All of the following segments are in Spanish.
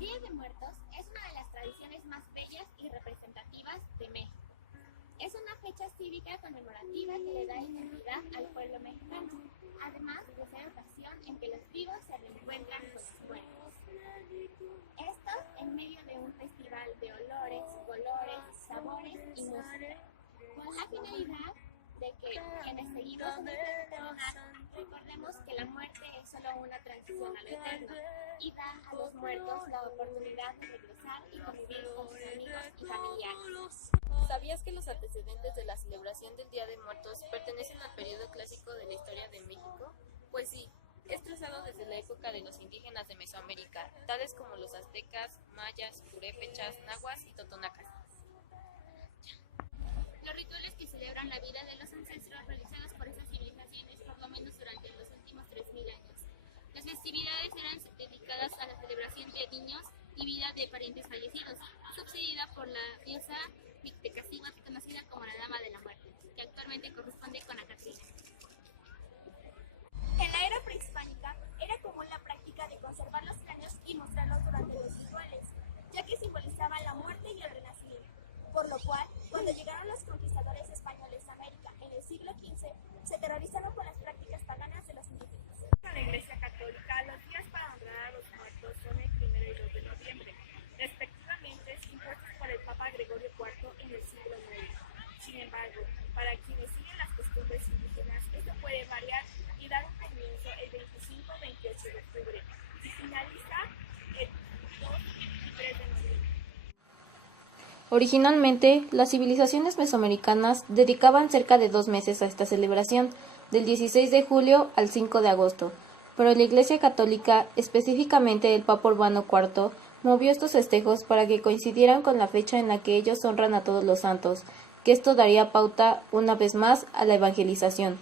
Día de Muertos es una de las tradiciones más bellas y representativas de México. Es una fecha cívica conmemorativa que le da identidad al pueblo mexicano, además de ser ocasión en que los vivos se reencuentran con sus muertos. Esto en medio de un festival de olores, colores, sabores y música, con la finalidad de que quienes seguimos en esta eternidad recordemos que la muerte es solo una transición a lo eterno y da a los muertos la oportunidad de regresar y convivir con sus amigos y familiares. ¿Sabías que los antecedentes de la celebración del Día de Muertos pertenecen al periodo clásico de la historia de México? Pues sí, es trazado desde la época de los indígenas de Mesoamérica, tales como los aztecas, mayas, purépechas, nahuas y totonacas. Los rituales que celebran la vida de los ancestros realizados por esas civilizaciones por lo menos durante los últimos 3000 años. Las festividades eran dedicadas a la celebración de niños y vida de parientes fallecidos, subsidiada por la diosa Mictecacíhuatl, conocida como la Dama de la Muerte, que actualmente corresponde con Acatrina. En la era prehispánica era común la práctica de conservar los cráneos y mostrarlos durante los rituales, ya que simbolizaban la muerte y el renacimiento, por lo cual, cuando llegaron los conquistadores españoles a América en el siglo XV, se terrorizaron por las prácticas paganas de los indígenas. En la Iglesia Católica, los días para honrar a los muertos son el 1 y 2 de noviembre, respectivamente impuestos por el Papa Gregorio IV en el siglo IX. Sin embargo, para quienes siguen las costumbres indígenas, esto puede variar y dar un comienzo el 25 o 28 de octubre y finaliza el 2 y 3 de noviembre. Originalmente, las civilizaciones mesoamericanas dedicaban cerca de 2 meses a esta celebración, del 16 de julio al 5 de agosto, pero la Iglesia Católica, específicamente el Papa Urbano IV, movió estos festejos para que coincidieran con la fecha en la que ellos honran a todos los santos, que esto daría pauta, una vez más, a la evangelización.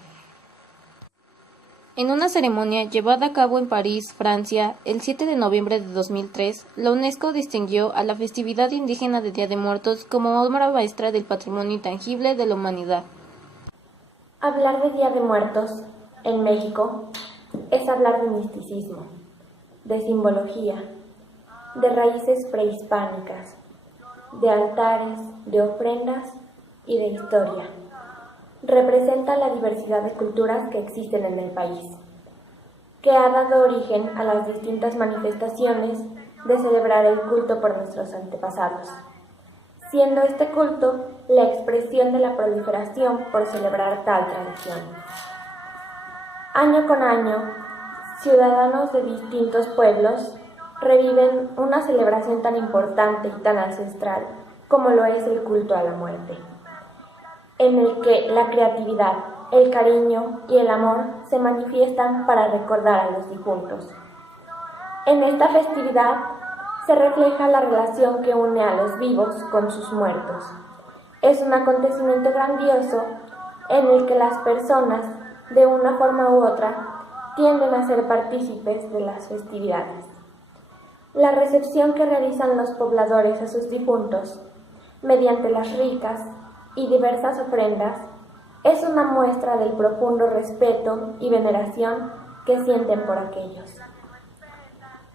En una ceremonia llevada a cabo en París, Francia, el 7 de noviembre de 2003, la UNESCO distinguió a la festividad indígena de Día de Muertos como obra maestra del patrimonio intangible de la humanidad. Hablar de Día de Muertos en México es hablar de misticismo, de simbología, de raíces prehispánicas, de altares, de ofrendas y de historia. Representa la diversidad de culturas que existen en el país, que ha dado origen a las distintas manifestaciones de celebrar el culto por nuestros antepasados, siendo este culto la expresión de la proliferación por celebrar tal tradición. Año con año, ciudadanos de distintos pueblos reviven una celebración tan importante y tan ancestral como lo es el culto a la muerte, en el que la creatividad, el cariño y el amor se manifiestan para recordar a los difuntos. En esta festividad se refleja la relación que une a los vivos con sus muertos. Es un acontecimiento grandioso en el que las personas, de una forma u otra, tienden a ser partícipes de las festividades. La recepción que realizan los pobladores a sus difuntos, mediante las ricas y diversas ofrendas, es una muestra del profundo respeto y veneración que sienten por aquellos.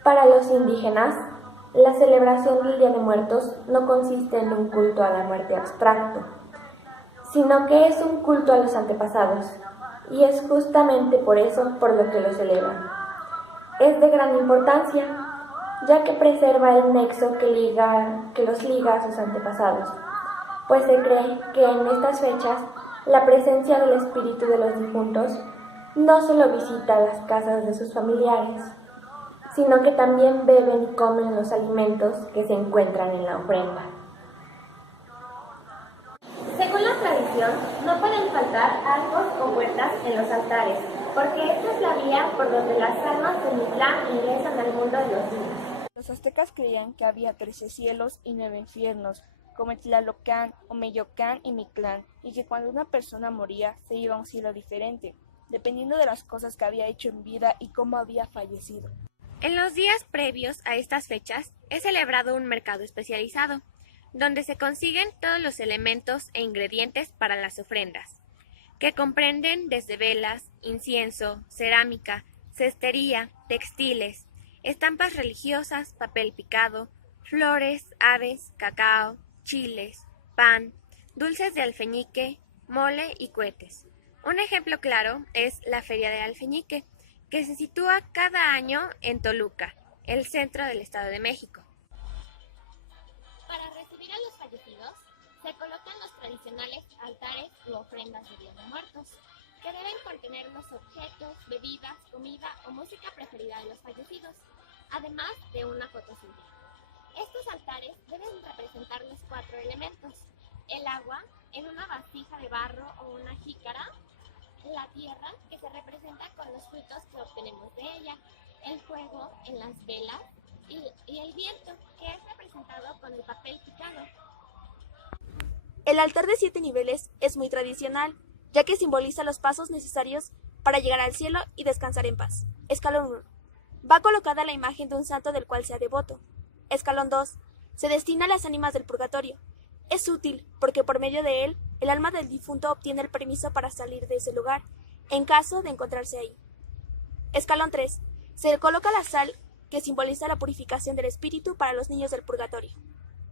Para los indígenas, la celebración del Día de Muertos no consiste en un culto a la muerte abstracto, sino que es un culto a los antepasados, y es justamente por eso por lo que lo celebran. Es de gran importancia, ya que preserva el nexo que los liga a sus antepasados, pues se cree que en estas fechas la presencia del espíritu de los difuntos no solo visita las casas de sus familiares, sino que también beben y comen los alimentos que se encuentran en la ofrenda. Según la tradición, no pueden faltar arcos o puertas en los altares, porque esta es la vía por donde las almas de Mictlán ingresan al mundo de los vivos. Los aztecas creían que había 13 cielos y 9 infiernos, como Tlalocan, Omeyocan y Mictlán, y que cuando una persona moría se iba a un cielo diferente, dependiendo de las cosas que había hecho en vida y cómo había fallecido. En los días previos a estas fechas es celebrado un mercado especializado, donde se consiguen todos los elementos e ingredientes para las ofrendas, que comprenden desde velas, incienso, cerámica, cestería, textiles, estampas religiosas, papel picado, flores, aves, cacao, chiles, pan, dulces de alfeñique, mole y cohetes. Un ejemplo claro es la Feria del Alfeñique, que se sitúa cada año en Toluca, el centro del Estado de México. Para recibir a los fallecidos, se colocan los tradicionales altares u ofrendas de Día de Muertos, que deben contener los objetos, bebidas, comida o música preferida de los fallecidos, además de una foto suya. Estos altares deben representar los 4 elementos: el agua en una vasija de barro o una jícara, la tierra, que se representa con los frutos que obtenemos de ella, el fuego en las velas y el viento, que es representado con el papel picado. El altar de 7 niveles es muy tradicional, ya que simboliza los pasos necesarios para llegar al cielo y descansar en paz. Escalón 1. Va colocada la imagen de un santo del cual sea devoto. Escalón 2. Se destina a las ánimas del purgatorio. Es útil porque por medio de él, el alma del difunto obtiene el permiso para salir de ese lugar, en caso de encontrarse ahí. Escalón 3. Se coloca la sal, que simboliza la purificación del espíritu para los niños del purgatorio.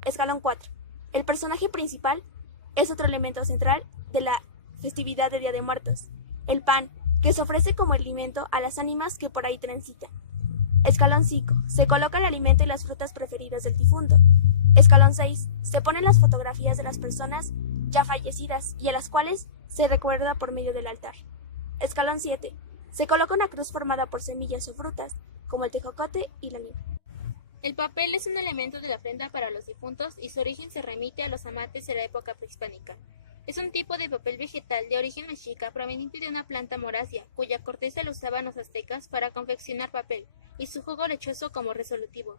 Escalón 4. El personaje principal es otro elemento central de la festividad de Día de Muertos, el pan, que se ofrece como alimento a las ánimas que por ahí transitan. Escalón 5. Se coloca el alimento y las frutas preferidas del difunto. Escalón 6. Se ponen las fotografías de las personas ya fallecidas y a las cuales se recuerda por medio del altar. Escalón 7. Se coloca una cruz formada por semillas o frutas, como el tejocote y la lima. El papel es un elemento de la ofrenda para los difuntos y su origen se remite a los amantes de la época prehispánica. Es un tipo de papel vegetal de origen mexica proveniente de una planta morácea, cuya corteza la usaban los aztecas para confeccionar papel, y su jugo lechoso como resolutivo.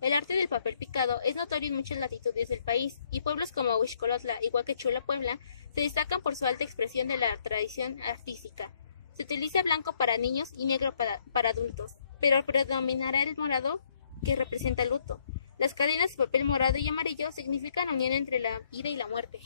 El arte del papel picado es notorio en muchas latitudes del país, y pueblos como Huixcolotla y Huaquechula, Puebla, se destacan por su alta expresión de la tradición artística. Se utiliza blanco para niños y negro para adultos, pero predominará el morado, que representa el luto. Las cadenas de papel morado y amarillo significan unión entre la vida y la muerte.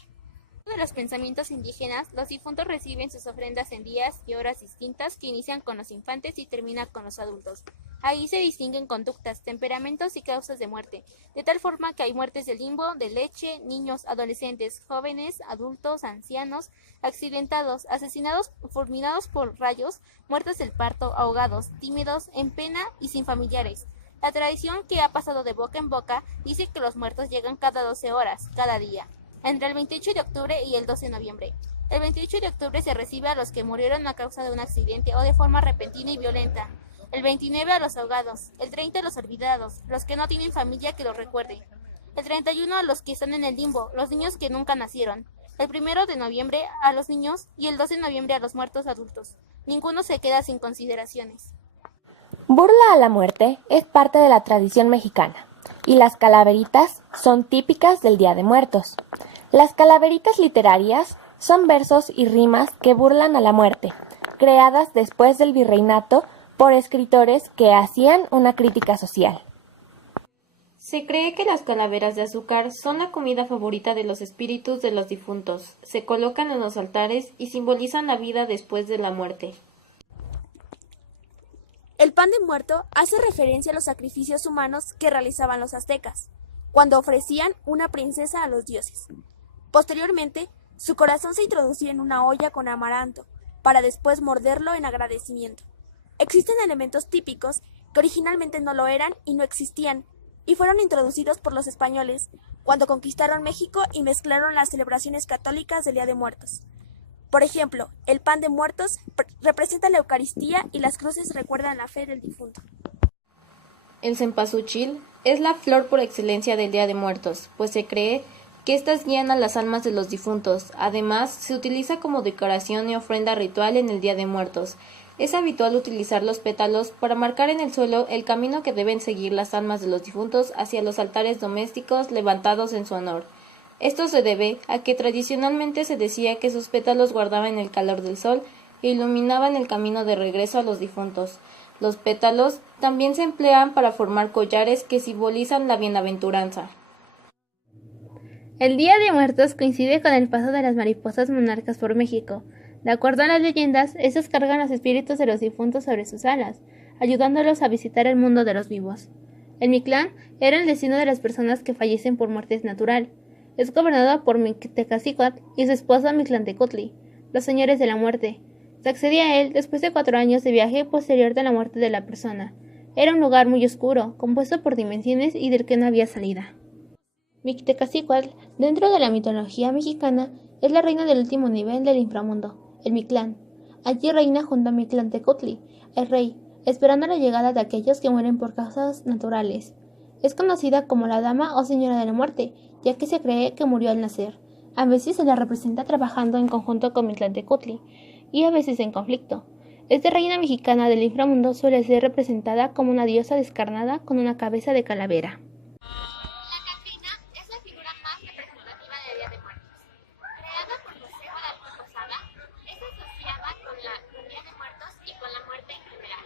De los pensamientos indígenas, los difuntos reciben sus ofrendas en días y horas distintas que inician con los infantes y terminan con los adultos. Ahí se distinguen conductas, temperamentos y causas de muerte, de tal forma que hay muertes de limbo, de leche, niños, adolescentes, jóvenes, adultos, ancianos, accidentados, asesinados, fulminados por rayos, muertos del parto, ahogados, tímidos, en pena y sin familiares. La tradición, que ha pasado de boca en boca, dice que los muertos llegan cada 12 horas, cada día, entre el 28 de octubre y el 12 de noviembre. El 28 de octubre se recibe a los que murieron a causa de un accidente o de forma repentina y violenta. El 29 a los ahogados. El 30 a los olvidados, los que no tienen familia que los recuerde. El 31 a los que están en el limbo, los niños que nunca nacieron. El 1 de noviembre a los niños y el 12 de noviembre a los muertos adultos. Ninguno se queda sin consideraciones. Burla a la muerte es parte de la tradición mexicana, y las calaveritas son típicas del Día de Muertos. Las calaveritas literarias son versos y rimas que burlan a la muerte, creadas después del virreinato por escritores que hacían una crítica social. Se cree que las calaveras de azúcar son la comida favorita de los espíritus de los difuntos. Se colocan en los altares y simbolizan la vida después de la muerte. El pan de muerto hace referencia a los sacrificios humanos que realizaban los aztecas, cuando ofrecían una princesa a los dioses. Posteriormente, su corazón se introducía en una olla con amaranto, para después morderlo en agradecimiento. Existen elementos típicos que originalmente no lo eran y no existían, y fueron introducidos por los españoles cuando conquistaron México y mezclaron las celebraciones católicas del Día de Muertos. Por ejemplo, el pan de muertos representa la Eucaristía y las cruces recuerdan la fe del difunto. El cempasúchil es la flor por excelencia del Día de Muertos, pues se cree que éstas guían a las almas de los difuntos. Además, se utiliza como decoración y ofrenda ritual en el Día de Muertos. Es habitual utilizar los pétalos para marcar en el suelo el camino que deben seguir las almas de los difuntos hacia los altares domésticos levantados en su honor. Esto se debe a que tradicionalmente se decía que sus pétalos guardaban el calor del sol e iluminaban el camino de regreso a los difuntos. Los pétalos también se emplean para formar collares que simbolizan la bienaventuranza. El Día de Muertos coincide con el paso de las mariposas monarcas por México. De acuerdo a las leyendas, estas cargan los espíritus de los difuntos sobre sus alas. ayudándolos a visitar el mundo de los vivos. El Mictlán era el destino de las personas que fallecen por muerte natural. Es gobernado por Mictecacihuatl y su esposa Mictlantecutli, los señores de la muerte. Se accedía a él después de 4 años de viaje posterior de la muerte de la persona. Era un lugar muy oscuro, compuesto por dimensiones y del que no había salida. Mictecacihuatl, dentro de la mitología mexicana, es la reina del último nivel del inframundo, el Mictlán. Allí reina junto a Mictlantecutli, el rey, esperando la llegada de aquellos que mueren por causas naturales. Es conocida como la Dama o Señora de la Muerte, ya que se cree que murió al nacer. A veces se la representa trabajando en conjunto con Mictlantecutli, y a veces en conflicto. Esta reina mexicana del inframundo suele ser representada como una diosa descarnada con una cabeza de calavera. La Catrina es la figura más representativa de Día de Muertos. Creada por José Guadalupe Posada, es asociada con Día de Muertos y con la muerte en general.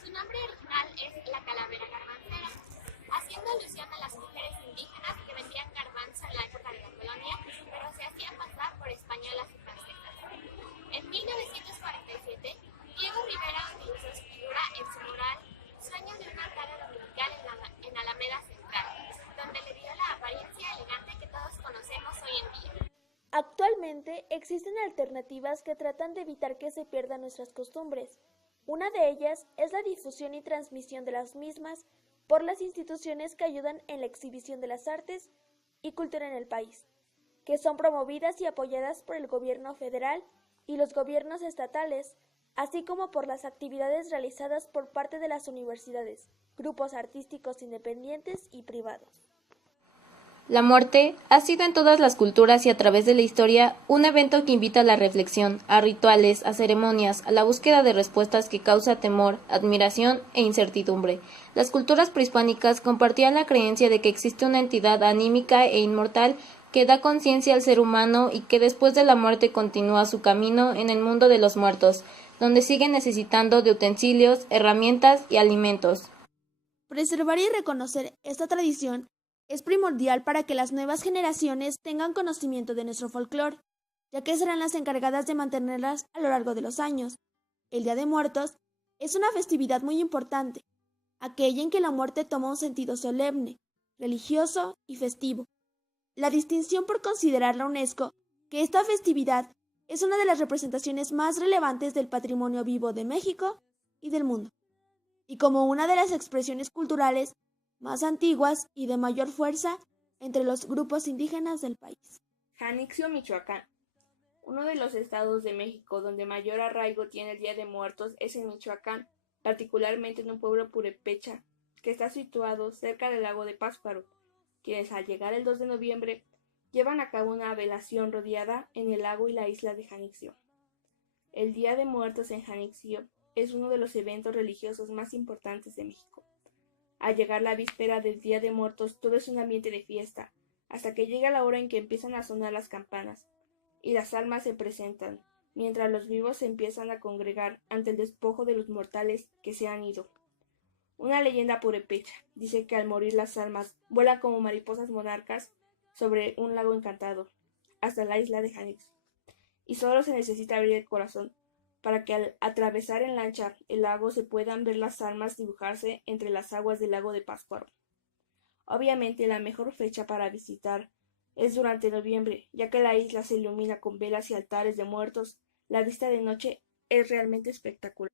Su nombre original es la calavera garbancera, haciendo alusión a las mujeres indígenas que vendían garbanzo en la época de la colonia, pero se hacían pasar por españolas y francesas. En 1947, Diego Rivera utilizó su figura en su mural Sueño de una cara dominical en Alameda Central, donde le dio la apariencia elegante que todos conocemos hoy en día. Actualmente existen alternativas que tratan de evitar que se pierdan nuestras costumbres. Una de ellas es la difusión y transmisión de las mismas por las instituciones que ayudan en la exhibición de las artes y cultura en el país, que son promovidas y apoyadas por el gobierno federal y los gobiernos estatales, así como por las actividades realizadas por parte de las universidades, grupos artísticos independientes y privados. La muerte ha sido en todas las culturas y a través de la historia un evento que invita a la reflexión, a rituales, a ceremonias, a la búsqueda de respuestas que causa temor, admiración e incertidumbre. Las culturas prehispánicas compartían la creencia de que existe una entidad anímica e inmortal que da conciencia al ser humano y que después de la muerte continúa su camino en el mundo de los muertos, donde sigue necesitando de utensilios, herramientas y alimentos. Preservar y reconocer esta tradición es primordial para que las nuevas generaciones tengan conocimiento de nuestro folclore, ya que serán las encargadas de mantenerlas a lo largo de los años. El Día de Muertos es una festividad muy importante, aquella en que la muerte toma un sentido solemne, religioso y festivo. La distinción por considerar la UNESCO que esta festividad es una de las representaciones más relevantes del patrimonio vivo de México y del mundo, y como una de las expresiones culturales más antiguas y de mayor fuerza entre los grupos indígenas del país. Janixio, Michoacán. Uno de los estados de México donde mayor arraigo tiene el Día de Muertos es en Michoacán, particularmente en un pueblo purépecha que está situado cerca del lago de Pátzcuaro, quienes al llegar el 2 de noviembre llevan a cabo una velación rodeada en el lago y la isla de Janixio. El Día de Muertos en Janixio es uno de los eventos religiosos más importantes de México. Al llegar la víspera del Día de Muertos, todo es un ambiente de fiesta, hasta que llega la hora en que empiezan a sonar las campanas, y las almas se presentan, mientras los vivos se empiezan a congregar ante el despojo de los mortales que se han ido. Una leyenda purépecha dice que al morir las almas vuelan como mariposas monarcas sobre un lago encantado, hasta la isla de Janixio, y solo se necesita abrir el corazón para que al atravesar en lancha el lago se puedan ver las almas dibujarse entre las aguas del lago de Pátzcuaro. Obviamente la mejor fecha para visitar es durante noviembre, ya que la isla se ilumina con velas y altares de muertos. La vista de noche es realmente espectacular.